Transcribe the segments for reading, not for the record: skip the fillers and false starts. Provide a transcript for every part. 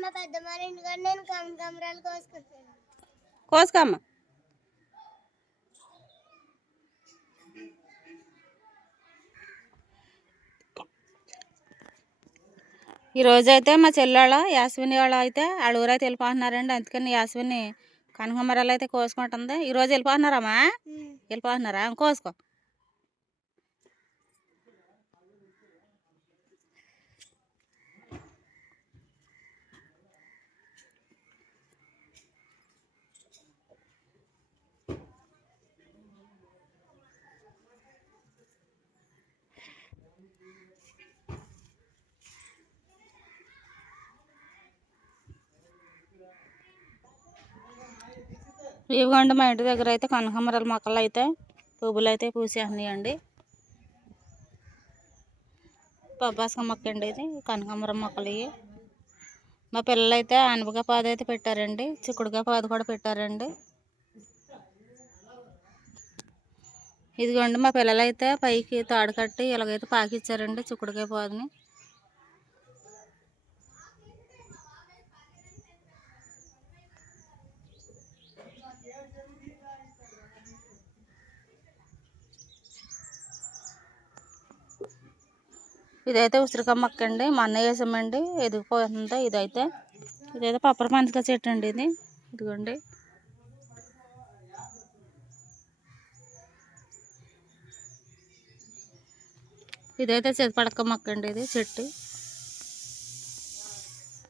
మా పెద్దమ్మ ఇంటికాడ నేను కమరాలు కోసుకుంటాను. కోసుకోమ్మ. ఈరోజైతే మా చెల్లెళ్ళ యాస్విని వాళ్ళ అయితే వాళ్ళ ఊరైతే వెళ్ళిపోతున్నారండి. అందుకని యాస్విని కనకాంబరాలు అయితే కోసుకుంటుంది. ఈరోజు వెళ్ళిపోతున్నారమ్మా? వెళ్ళిపోతున్నారా? కోసుకో. ఇవ్వండి మా ఇంటి దగ్గర అయితే కనకాంబరాల మొక్కలు అయితే పువ్వులు అయితే పూసేస్తున్నాయండి. పబ్బాసక మొక్క అండి ఇది, కనకాంబరం మొక్కలు ఇవి. మా పిల్లలు అయితే అనపకాయ పాదు అయితే పెట్టారండి, చిక్కుడుకాయ పాదు కూడా పెట్టారండి. ఇదిగోండి మా పిల్లలు అయితే పైకి తాడు కట్టి ఇలాగైతే పాకిచ్చారండి చిక్కుడుకాయ పాదుని. ఇదైతే ఉసిరికాయ మొక్క అండి, మొన్న వేసామండి, ఎదిగిపోతుంది. ఇదైతే పప్పర పంచకాయ చెట్టు అండి ఇది. ఇదిగోండి ఇదైతే చేతిపడక మొక్క అండి, ఇది చెట్టు.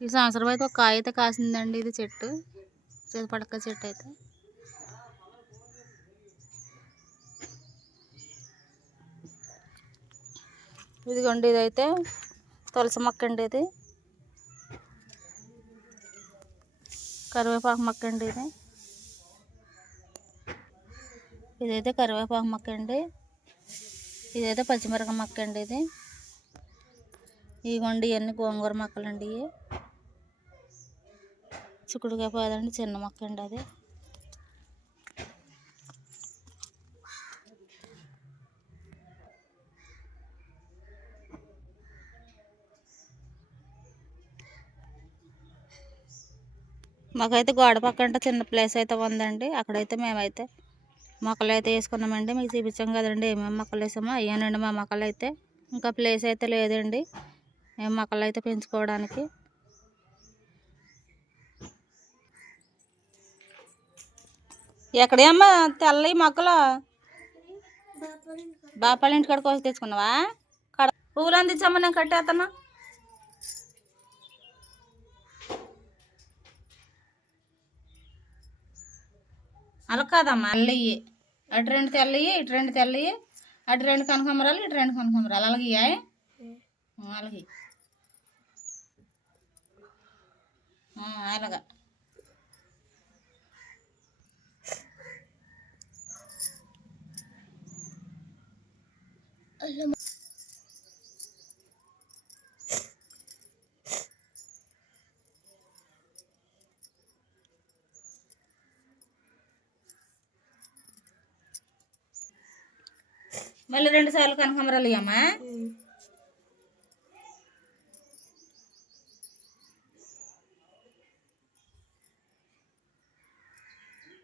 ఈ సంవత్సరం అయితే ఒక కాయ అయితే కాసిందండి ఇది చెట్టు, చేతిపడక చెట్టు అయితే. ఇదిగోండి ఇదైతే తులసి మొక్క అండి, ఇది కరివేపాకు మొక్క అండి ఇది. ఇదైతే కరివేపాకు మొక్క అండి. ఇదైతే పచ్చిమిరపకాయ మొక్క అండి ఇది. ఇదిగోండి ఇవన్నీ గోంగూర మొక్కలు అండి. ఇవి చిక్కుడుకాయ పాదండి, చిన్న మొక్క అండి అది. మాకైతే గోడ పక్కన చిన్న ప్లేస్ అయితే ఉందండి, అక్కడైతే మేమైతే మొక్కలు అయితే వేసుకున్నామండి. మీకు చూపించాం కదండి ఏమేమి మొక్కలు వేసామో, అయ్యానండి మా మొక్కలు అయితే. ఇంకా ప్లేస్ అయితే లేదండి మేము మొక్కలు అయితే పెంచుకోవడానికి. ఎక్కడేమ్మా తెల్ల మొక్కలు? బాపాల ఇంటి కాడ కోసి తెచ్చుకున్నావా? పువ్వులు అందించమ్మా, నేను కట్టేస్తాను. అలా కాదమ్మా, అల్లయ్యి అటు రెండు తెల్లయి, ఇటు రెండు తెల్లయి, అటు రెండు కనకాంబరాలు, ఇటు రెండు కనకాంబరాలు, అలాగే అలాగే అలాగా. మళ్ళీ 2 సార్లు కనకాంబరాలు ఇవ్వమ్మా.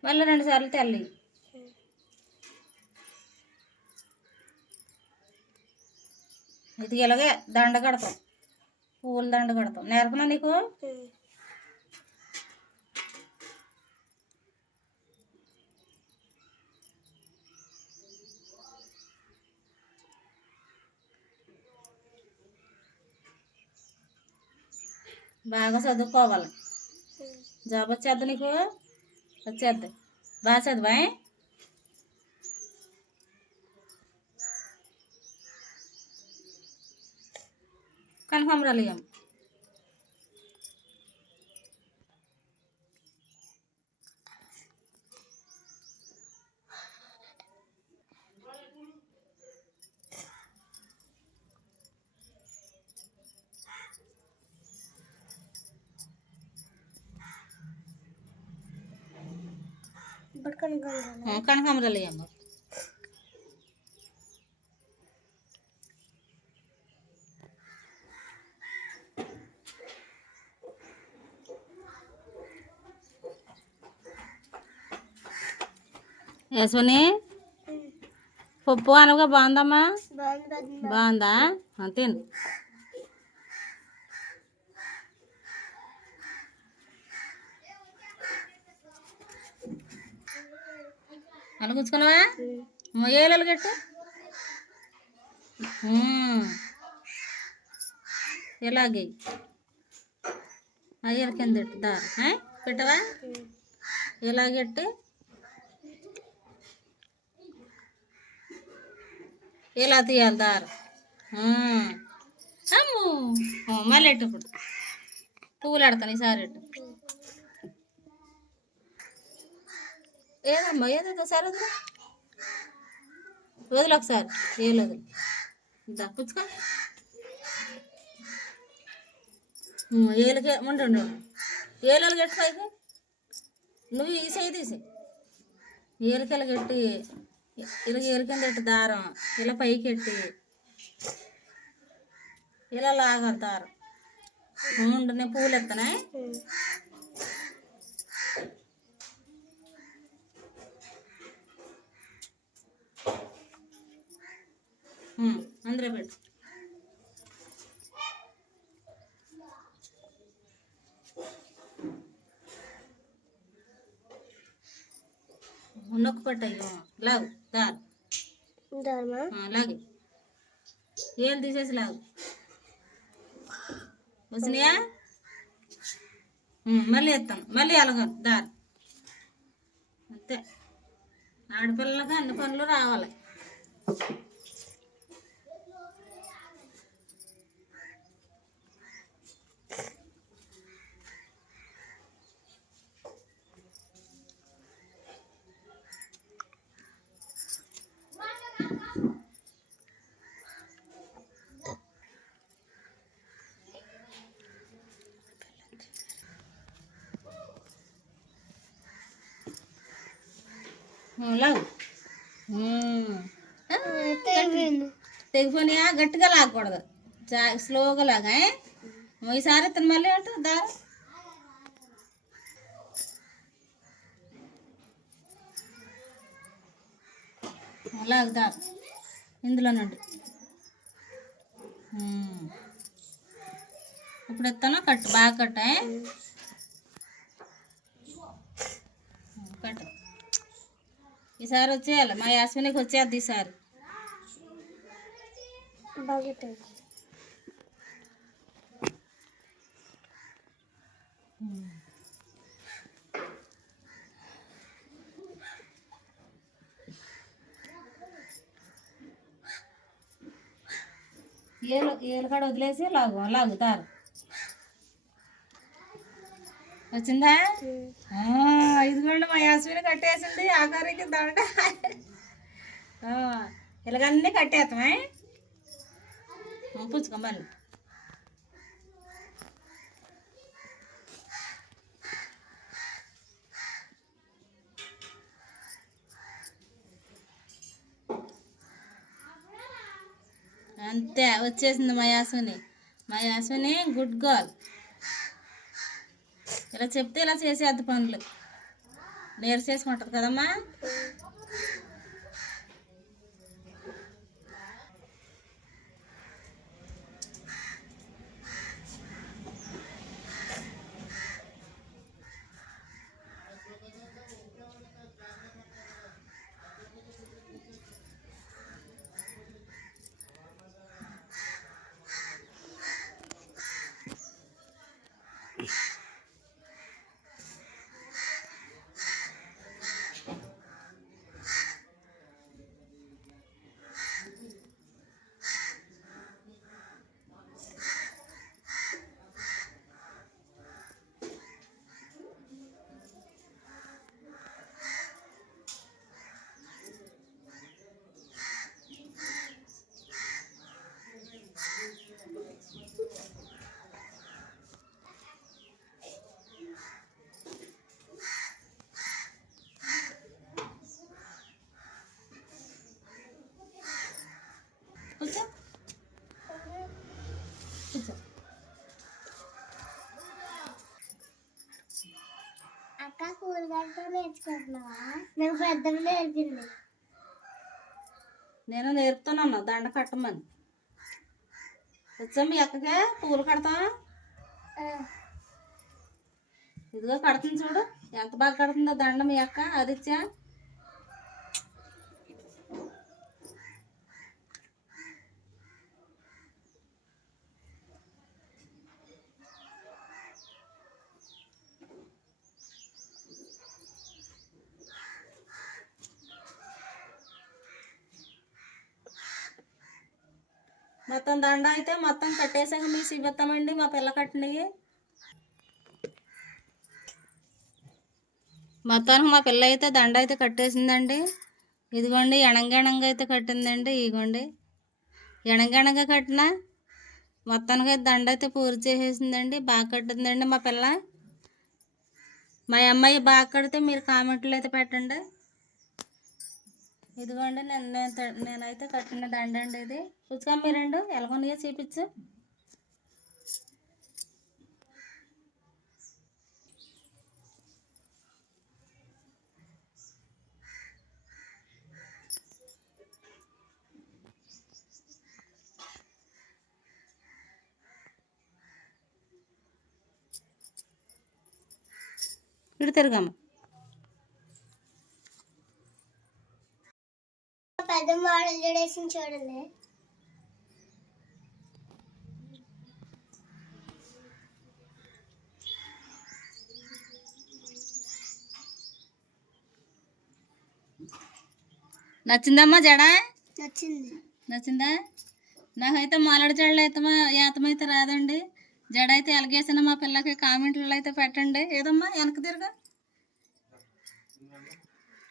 మళ్ళీ 2 సార్లు తెల్లి. ఇది ఇలాగే దండ కడతాం, పువ్వుల దండ కడతాం. నేర్పనా నీకు? బాగా చదువుకోవాలి, జాబ్ వచ్చేద్దా నీకు? వచ్చేద్ది. బాగా చదువా? కనకాంబరాలు ఇవ్వం. కనకాంబరాలు ఇవ్వమ్మ. యశ్వని పప్పు అనగా బాగుందమ్మా? బాగుంది పెద్దమ్మ. బాగుందా? తిను. అలా కూర్చుకున్నావా? ఏళ్ళు గట్టు ఇలాగే అయ్యల కింద దా పెట్టవా? ఇలాగెట్టి ఇలా తీయాలి దారం. అమ్ము మళ్ళీ ఎట్టు ఇప్పుడు పువ్వులు ఆడతాను ఈసారి ఎట్టు. ఏదమ్మా ఏదో సరే వదిలే వదిలే ఒకసారి ఏలు వదిలి దా పుచ్చుకో. ఏలుకే ఉండు ఏలు గట్టి పైకి నువ్వు ఈ సై తీసి ఏలికలు గట్టి ఇలా ఏలికలు ఎట్టి దారం ఇలా పైకి ఎట్టి ఇలా లాగాలి దారం. ఉండు నేను పువ్వులు ఎత్తానే. అందులో పెట్టు. నొక్కు పెట్టయ్యో లాగు దారం లాగే ఏళ్ళు తీసేసి లాగు. వచ్చినాయా? మళ్ళీ ఎత్తాను మళ్ళీ అలగాను దారం. అంతే ఆడపిల్లలకి అన్ని పనులు రావాలి. లాగు తెగిపోయినా గట్టిగా లాగకూడదు, స్లోగా లాగా. ఈసారి ఎత్తాను మళ్ళీ అంటూ దారం. లాగు దారం ఇందులో నుండి. ఇప్పుడు ఎత్తాను కట్టు బాగా కట్ట కట్టు. ఈసారి వచ్చేయాలి మా యాస్మినికి వచ్చేది ఈసారి. ఏలు కాడ వదిలేసి లాగుతారు. వచ్చిందా? ఇదిగోండి మా యాస్మిని కట్టేసింది ఆఖరికి దండ. ఇలాగన్నీ కట్టేస్తామే పుచ్చుకో మళ్ళీ. అంతే వచ్చేసింది మా యాస్మిని గుడ్ గర్ల్. ఇలా చెప్తే ఇలా చేసేద్ది పనులు నేర్చేసుకుంటుంది కదమ్మా. పూలు కట్టడం నేర్చుకుంటున్నావా? నాకు పెద్దమ్మ నేర్పింది. నేను నేర్పుతానమ్మా దండ కట్టమని. వచ్చా మీ అక్కకే పూలు కడతా? ఇదిగో కడుతుంది చూడు, ఎంత బాగా కడుతుందో దండ మీ అక్క. అది ఇచ్చా. మొత్తం దండ అయితే మొత్తం కట్టేసాక మీకు చూపిస్తామండి మా పిల్ల కట్టినవి. మొత్తానికి మా పిల్ల అయితే దండ అయితే కట్టేసిందండి. ఇదిగోండి ఎణంగెణంగా అయితే కట్టిందండి. ఇదిగోండి ఎణంగెణంగా కట్టిన మొత్తానికి అయితే దండ అయితే పూర్తి చేసేసిందండి. బాగా కట్టిందండి మా పిల్ల. మా అమ్మాయి బాగా కడితే మీరు కామెంట్లు అయితే పెట్టండి. ఇదిగోండి నేనైతే కట్టిన దండ అండి ఇది. చూసుకా మీరండు ఎలాగొన్నాయో చూపించు. ఇటు తిరగమ్మ. పెద్ద మోడల్ జడేసి చూడండి. నచ్చిందమ్మా జడ? నచ్చింది. నచ్చిందా? నాకైతే మాలాడి జడలు అయితే ఏతమైతే రాదండి. జడ అయితే ఎలాగేసిన మా పిల్లకి కామెంట్లు అయితే పెట్టండి. ఏదమ్మా వెనక తిరుగు.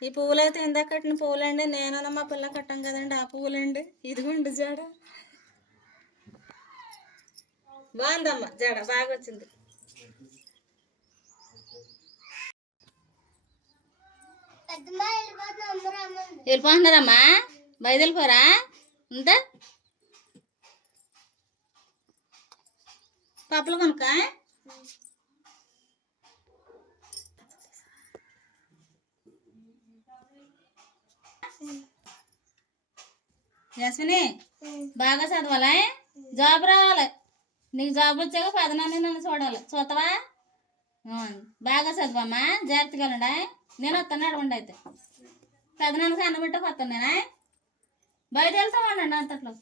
ఈ పువ్వులు అయితే ఇందాక కట్టిన పువ్వులండి. నేను మా పిల్ల కట్టాం కదండి ఆ పువ్వులండి. ఇదిగోండి జడ. బాగుందమ్మా జడ, బాగా వచ్చింది. వెళ్ళిపోతున్నారమ్మా, బయలుదేరిపోరా ఉందా? పప్పులు కొనుక్క. యశ్విని బాగా చదవాలా? జాబ్ రావాలి. నీకు జాబ్ వచ్చాక పెదనాన్ని నన్ను చూడాలి. చూస్తావా? బాగా చదవమ్మా, జాగ్రత్తగా వెళ్ళండి. నేను వస్తాను అడగండి. అయితే పెదనాన్నకి అన్నం పెట్టక వస్తాను నేనా? బయట వెళ్తామండి అంతట్లో.